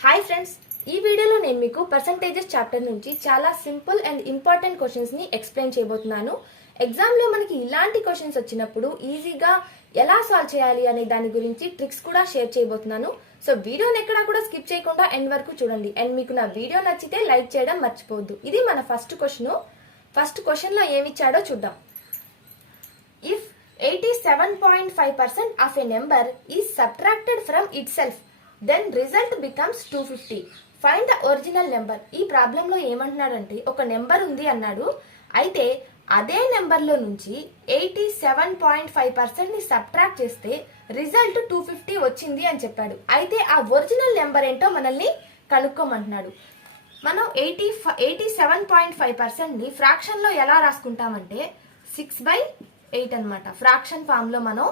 Hi friends, ఈ వీడియోలో నేను మీకు పర్సంటేజెస్ చాప్టర్ నుంచి చాలా సింపుల్ అండ్ ఇంపార్టెంట్ క్వశ్చన్స్ని ఎక్స్ప్లెయిన్ చేయబోతున్నాను. ఎగ్జామ్లో మనకి ఇలాంటి క్వశ్చన్స్ వచ్చినప్పుడు ఈజీగా ఎలా సాల్వ్ చేయాలి అనే దాని గురించి ట్రిక్స్ కూడా షేర్ చేయబోతున్నాను. సో వీడియోని ఎక్కడా కూడా స్కిప్ చేయకుండా ఎండ్ వరకు చూడండి. అండ్ మీకు నా వీడియో నచ్చితే లైక్ చేయడం మర్చిపోవద్దు. ఇది మన ఫస్ట్ క్వశ్చన్లో ఏమిచ్చాడో చూద్దాం. If 87.5% of a number is subtracted from itself, then result becomes 250. Find the original number. ఈ ప్రాబ్లంలో ఏమంటున్నాడంటే ఒక నెంబర్ ఉంది అన్నాడు. అయితే అదే నెంబర్లో నుంచి 87.5% ని సబ్ట్రాక్ట్ చేస్తే రిజల్ట్ 250 వచ్చింది అని చెప్పాడు. అయితే ఆ ఒరిజినల్ నెంబర్ ఏంటో మనల్ని కనుక్కోమంటున్నాడు. మనం 87.5% ని ఫ్రాక్షన్ లో ఎలా రాసుకుంటామంటే 6/8 అన్నమాట. ఫ్రాక్షన్ ఫామ్ లో మనం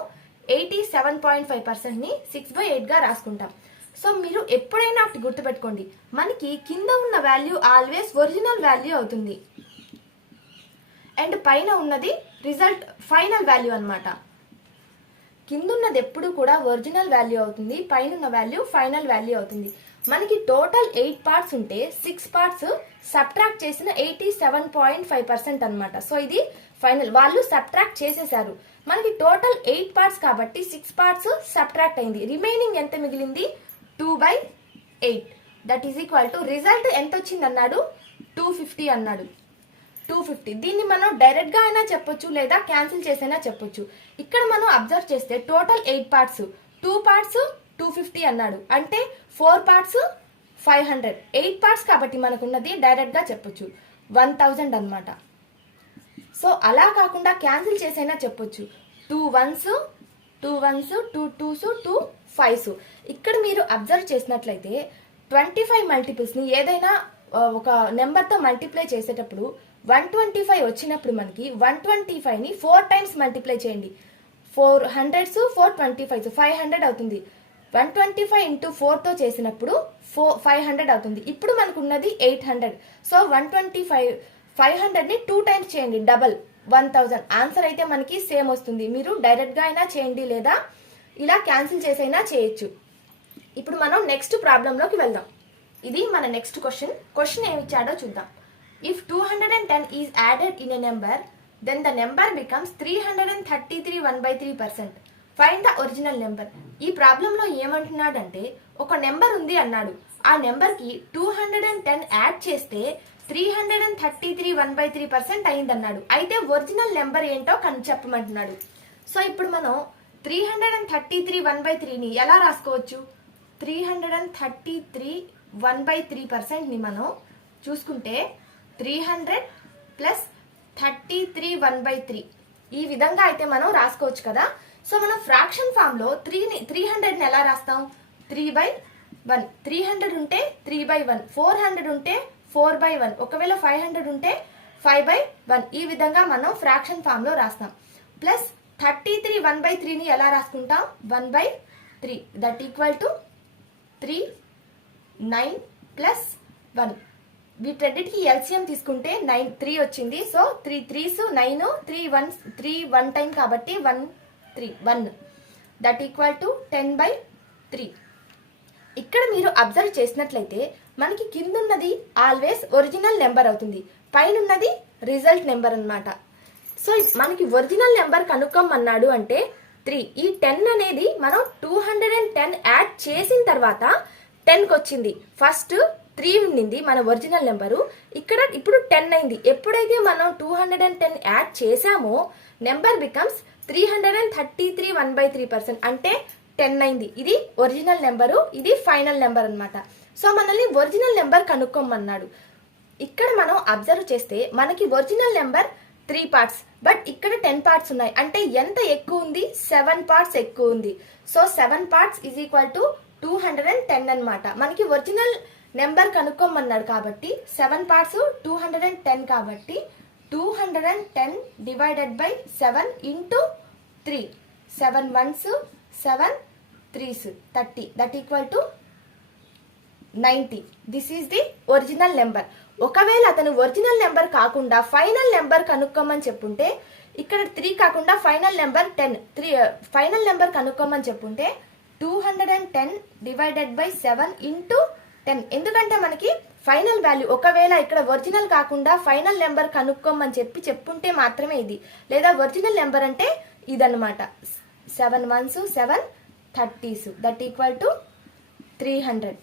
87.5% ని 6/8 గా రాసుకుంటాం. సో మీరు ఎప్పుడైనా ఒకటి గుర్తుపెట్టుకోండి, మనకి కింద ఉన్న వాల్యూ ఆల్వేస్ ఒరిజినల్ వాల్యూ అవుతుంది అండ్ పైన ఉన్నది రిజల్ట్ ఫైనల్ వాల్యూ అన్నమాట. కింద ఉన్నది ఎప్పుడు కూడా ఒరిజినల్ వాల్యూ అవుతుంది, పైన ఉన్న వాల్యూ ఫైనల్ వాల్యూ అవుతుంది. మనకి టోటల్ 8 పార్ట్స్ ఉంటే 6 పార్ట్స్ సబ్ట్రాక్ట్ చేసిన 87.5% అన్నమాట. సో ఇది ఫైనల్, వాళ్ళు సబ్ట్రాక్ట్ చేసేసారు. మనకి టోటల్ 8 పార్ట్స్ కాబట్టి 6 పార్ట్స్ సబ్ట్రాక్ట్ అయింది. రిమైనింగ్ ఎంత మిగిలింది? 2/8. That is equal to result ఎంత వచ్చింది అన్నాడు? 250 అన్నాడు. 250. దీన్ని మనం డైరెక్ట్ గా అయినా చెప్పొచ్చు లేదా క్యాన్సిల్ చేసైనా చెప్పొచ్చు. ఇక్కడ మనం అబ్జర్వ్ చేస్తే టోటల్ 8 పార్ట్స్, 2 పార్ట్స్ 250 అన్నాడు. అంటే 4 పార్ట్స్ 500. 8 పార్ట్స్ కాబట్టి మనకున్నది డైరెక్ట్ గా చెప్పొచ్చు 1000 అన్నమాట. సో అలా కాకుండా క్యాన్సిల్ చేసైనా చెప్పొచ్చు 2 1s 2 1s 2 2s 2 5s. ఇక్కడ మీరు అబ్జర్వ్ చేసినట్లయితే 25 మల్టిపుల్స్ ని ఏదైనా ఒక నెంబర్ తో మల్టిప్లై చేసేటప్పుడు 125 వచ్చినప్పుడు మనకి 125 ని 4 టైమ్స్ మల్టిప్లై చేయండి. 400s 425s 500 అవుతుంది. 125 ఇంటూ 4 తో చేసినప్పుడు 500 అవుతుంది. ఇప్పుడు మనకు ఉన్నది 800. సో 500 ని 2 టైమ్స్ చేయండి, డబల్ 1000. ఆన్సర్ అయితే మనకి సేమ్ వస్తుంది. మీరు డైరెక్ట్ గా అయినా చేయండి లేదా ఇలా క్యాన్సిల్ చేసైనా చేయొచ్చు. ఇప్పుడు మనం నెక్స్ట్ ప్రాబ్లంలోకి వెళ్దాం. ఇది మన నెక్స్ట్ క్వశ్చన్ ఏమి ఇచ్చాడో చూద్దాం. If 210 is added in a number, then the number becomes 333 1/3%. Find the original number. ఈ ప్రాబ్లంలో ఏమంటున్నాడంటే ఒక నెంబర్ ఉంది అన్నాడు. ఆ నెంబర్ కి 210 యాడ్ చేస్తే 333 1/3% అయిందన్నాడు. అయితే ఒరిజినల్ నెంబర్ ఏంటో చెప్పమంటున్నాడు. సో ఇప్పుడు మనం 333 1/3 ని ఎలా రాసుకోవచ్చు? 333 1/3% ని మనం చూసుకుంటే 300 ప్లస్ 33 1/3 ఈ విధంగా అయితే మనం రాసుకోవచ్చు కదా. సో మనం ఫ్రాక్షన్ ఫామ్ లో 300 ని ఎలా రాస్తాం? 3/1. 300 ఉంటే 3/1, 400 ఉంటే 4/1, ఒకవేళ 500 ఉంటే 5/1. ఈ విధంగా మనం ఫ్రాక్షన్ ఫామ్ లో రాస్తాం. ప్లస్ 33 1/3 ని ఎలా రాసుకుంటాం? 1/3. That equal to 3 9 plus 1. వీటన్నిటికి ఎల్సిఎం తీసుకుంటే 3 వచ్చింది. సో 3 3s 9, 3 1 టైం కాబట్టి 1 దట్ ఈక్వల్ టు 10/3. ఇక్కడ మీరు అబ్జర్వ్ చేసినట్లయితే మనకి కింద ఉన్నది ఆల్వేస్ ఒరిజినల్ నెంబర్ అవుతుంది, పైన ఉన్నది రిజల్ట్ నెంబర్ అన్నమాట. సో మనకి ఒరిజినల్ నెంబర్ కనుక్కోమన్నాడు అంటే 3. ఈ 10 అనేది మనం 210 యాడ్ చేసిన తర్వాత 10కి వచ్చింది. ఫస్ట్ 3 ఉన్నింది మన ఒరిజినల్ నెంబరు, ఇక్కడ ఇప్పుడు 10 అయింది. ఎప్పుడైతే మనం 210 యాడ్ చేసామో నెంబర్ బికమ్స్ 333 1/3%. అంటే 10 అయింది. ఇది ఒరిజినల్ నెంబరు, ఇది ఫైనల్ నెంబర్ అన్నమాట. సో మనల్ని ఒరిజినల్ నెంబర్ కనుక్కోమన్నాడు. ఇక్కడ మనం అబ్జర్వ్ చేస్తే మనకి ఒరిజినల్ నెంబర్ 3 పార్ట్స్, బట్ ఇక్కడ 10 పార్ట్స్ ఉన్నాయి. అంటే ఎంత ఎక్కువ ఉంది? 7 పార్ట్స్ ఎక్కువ ఉంది. So 7 parts is equal to 210 అన్నమాట. మనకి ఒరిజినల్ నెంబర్ కనుక్కోమన్నాడు కాబట్టి 7 పార్ట్స్ 210 కాబట్టి 210 divided by 7 into 3. 7 1s 7 3s 30. That equal to 90. This is the original number. ఒకవేళ అతను ఒరిజినల్ నెంబర్ కాకుండా ఫైనల్ నెంబర్ కనుక్కోమని చెప్పుంటే, ఇక్కడ 3 కాకుండా ఫైనల్ నెంబర్ 10, ఫైనల్ నెంబర్ కనుక్కోమని చెప్పుంటే 210 డివైడెడ్ బై 7 ఇంటూ 10. ఎందుకంటే మనకి ఫైనల్ వాల్యూ ఒకవేళ ఇక్కడ ఒరిజినల్ కాకుండా ఫైనల్ నెంబర్ కనుక్కోమని చెప్పుంటే మాత్రమే ఇది, లేదా ఒరిజినల్ నెంబర్ అంటే ఇదన్నమాట. 7 1s 7 30s that equal to 300.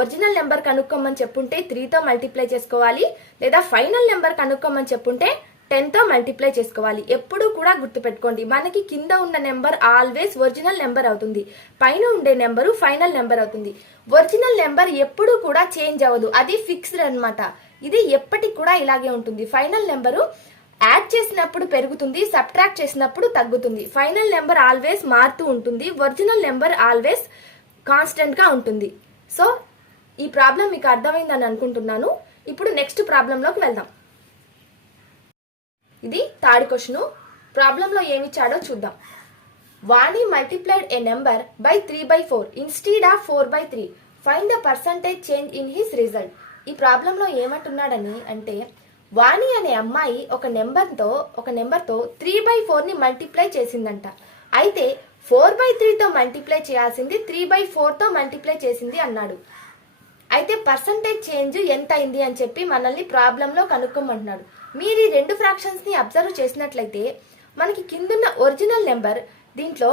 Original number కనుక్కోమని చెప్పుంటే 3తో మల్టిప్లై చేసుకోవాలి, లేదా ఫైనల్ నెంబర్ కనుక్కోమని చెప్పుంటే 10తో మల్టిప్లై చేసుకోవాలి. ఎప్పుడూ కూడా గుర్తుపెట్టుకోండి, మనకి కింద ఉన్న నెంబర్ ఆల్వేస్ ఒరిజినల్ నెంబర్ అవుతుంది, పైన ఉండే నెంబరు ఫైనల్ నెంబర్ అవుతుంది. ఒరిజినల్ నెంబర్ ఎప్పుడూ కూడా చేంజ్ అవ్వదు, అది ఫిక్స్డ్ అన్నమాట. ఇది ఎప్పటికి కూడా ఇలాగే ఉంటుంది. ఫైనల్ నెంబరు యాడ్ చేసినప్పుడు పెరుగుతుంది, సబ్ట్రాక్ట్ చేసినప్పుడు తగ్గుతుంది. ఫైనల్ నెంబర్ ఆల్వేస్ మారుతూ ఉంటుంది, ఒరిజినల్ నెంబర్ ఆల్వేస్ కాన్స్టెంట్ గా ఉంటుంది. సో ఈ ప్రాబ్లం మీకు అర్థమైందని అనుకుంటున్నాను. ఇప్పుడు నెక్స్ట్ ప్రాబ్లంలోకి వెళ్దాం. ఇది థర్డ్ క్వశ్చన్. ప్రాబ్లంలో ఏమిచ్చాడో చూద్దాం. Vani multiplied a number by 3/4 instead of 4/3. Find the percentage change in his result. ఈ ప్రాబ్లంలో ఏమంటున్నాడని అంటే, వాణి అనే అమ్మాయి ఒక నెంబర్తో 3/4ని మల్టిప్లై చేసిందంట. అయితే 4/3తో మల్టిప్లై చేయాల్సింది 3/4తో మల్టిప్లై చేసింది అన్నాడు. అయితే పర్సంటేజ్ చేంజ్ ఎంత అయింది అని చెప్పి మనల్ని ప్రాబ్లంలో కనుక్కోమంటున్నాడు. మీరు ఈ రెండు ఫ్రాక్షన్స్ ని అబ్జర్వ్ చేసినట్లయితే మనకి కిందున్న ఒరిజినల్ నెంబర్ దీంట్లో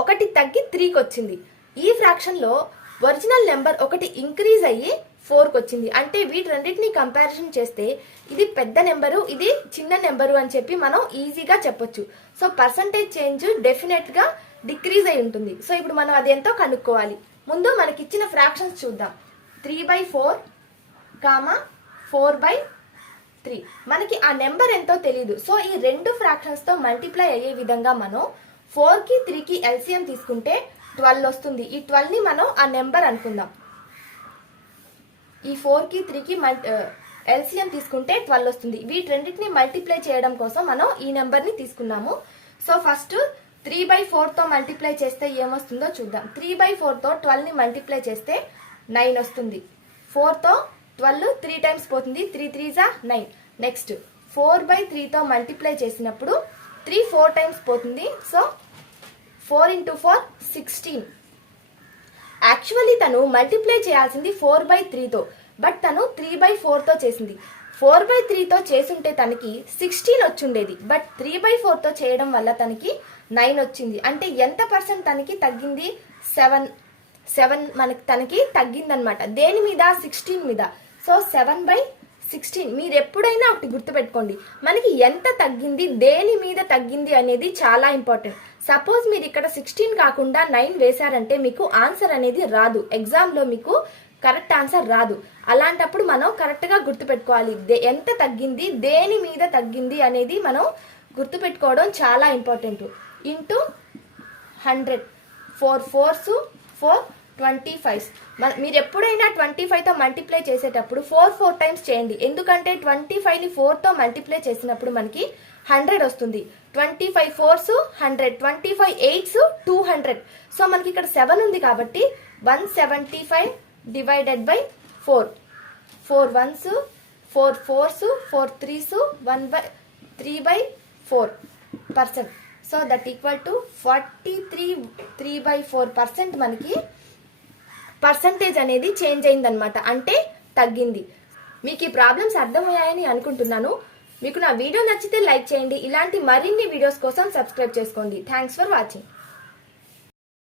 ఒకటి తగ్గి 3కి వచ్చింది. ఈ ఫ్రాక్షన్ లో ఒరిజినల్ నెంబర్ ఒకటి ఇంక్రీజ్ అయ్యి 4కి వచ్చింది. అంటే వీటి రెండింటిని కంపారిజన్ చేస్తే ఇది పెద్ద నెంబరు, ఇది చిన్న నెంబరు అని చెప్పి మనం ఈజీగా చెప్పొచ్చు. సో పర్సంటేజ్ చేంజ్ డెఫినెట్ గా డిక్రీజ్ అయి ఉంటుంది. సో ఇప్పుడు మనం అది ఎంతో కనుక్కోవాలి. ముందు మనకి ఇచ్చిన ఫ్రాక్షన్స్ చూద్దాం. 3/4 4/3. మనకి ఆ నెంబర్ ఎంతో తెలియదు. సో ఈ రెండు ఫ్రాక్షన్స్ తో మల్టిప్లై అయ్యే విధంగా మనం 4కి 3కి ఎల్సిఎం తీసుకుంటే 12 వస్తుంది. ఈ 12 ని మనం ఆ నెంబర్ అనుకుందాం. ఈ 4కి 3కి ఎల్సిఎం తీసుకుంటే 12 వస్తుంది. వీటి రెండింటిని మల్టిప్లై చేయడం కోసం మనం ఈ నెంబర్ ని తీసుకున్నాము. సో ఫస్ట్ 3/4తో మల్టిప్లై చేస్తే ఏమొస్తుందో చూద్దాం. 3/4తో 12ని మల్టిప్లై చేస్తే 9 వస్తుంది. 4తో 12 3 టైమ్స్ పోతుంది, 3 3s 9. నెక్స్ట్ 4/3తో మల్టిప్లై చేసినప్పుడు 3 4 టైమ్స్ పోతుంది. సో 4 × 4 16. యాక్చువల్లీ తను మల్టిప్లై చేయాల్సింది 4/3తో, బట్ తను 3/4తో చేసింది. 4/3తో చేసుంటే తనకి 16 వచ్చుండేది, బట్ 3/4తో చేయడం వల్ల తనకి 9 వచ్చింది. అంటే ఎంత పర్సెంట్ తనకి తగ్గింది? 7 మనకి తనకి తగ్గిందనమాట. దేని మీద? 16 మీద. సో 7/16. మీరు ఎప్పుడైనా ఒకటి గుర్తుపెట్టుకోండి, మనకి ఎంత తగ్గింది, దేని మీద తగ్గింది అనేది చాలా ఇంపార్టెంట్. సపోజ్ మీరు ఇక్కడ 16 కాకుండా 9 వేశారంటే మీకు ఆన్సర్ అనేది రాదు, ఎగ్జామ్ లో మీకు కరెక్ట్ ఆన్సర్ రాదు. అలాంటప్పుడు మనం కరెక్ట్ గా గుర్తుపెట్టుకోవాలి, ఎంత తగ్గింది, దేని మీద తగ్గింది అనేది మనం గుర్తుపెట్టుకోవడం చాలా ఇంపార్టెంట్. ఇంటూ 100. 4 4s 4 25. మీరు ఎప్పుడైనా 25తో మల్టిప్లై చేసేటప్పుడు 4 4 టైమ్స్ చేయండి. ఎందుకంటే 25ని 4తో మల్టిప్లై చేసినప్పుడు మనకి 100 వస్తుంది. 25 4s 100, 25 8s 200. సో మనకి ఇక్కడ 7 ఉంది కాబట్టి 175 divided by 4. 4 1s 4 4s 4 3s 3/4%. So that equal to 43 3/4% మనకి పర్సంటేజ్ అనేది చేంజ్ అయిందనమాట, అంటే తగ్గింది. మీకు ఈ ప్రాబ్లమ్స్ అర్థమయ్యాయని అనుకుంటున్నాను. మీకు నా వీడియో నచ్చితే లైక్ చేయండి. ఇలాంటి మరిన్ని వీడియోస్ కోసం సబ్స్క్రైబ్ చేసుకోండి. Thanks for watching.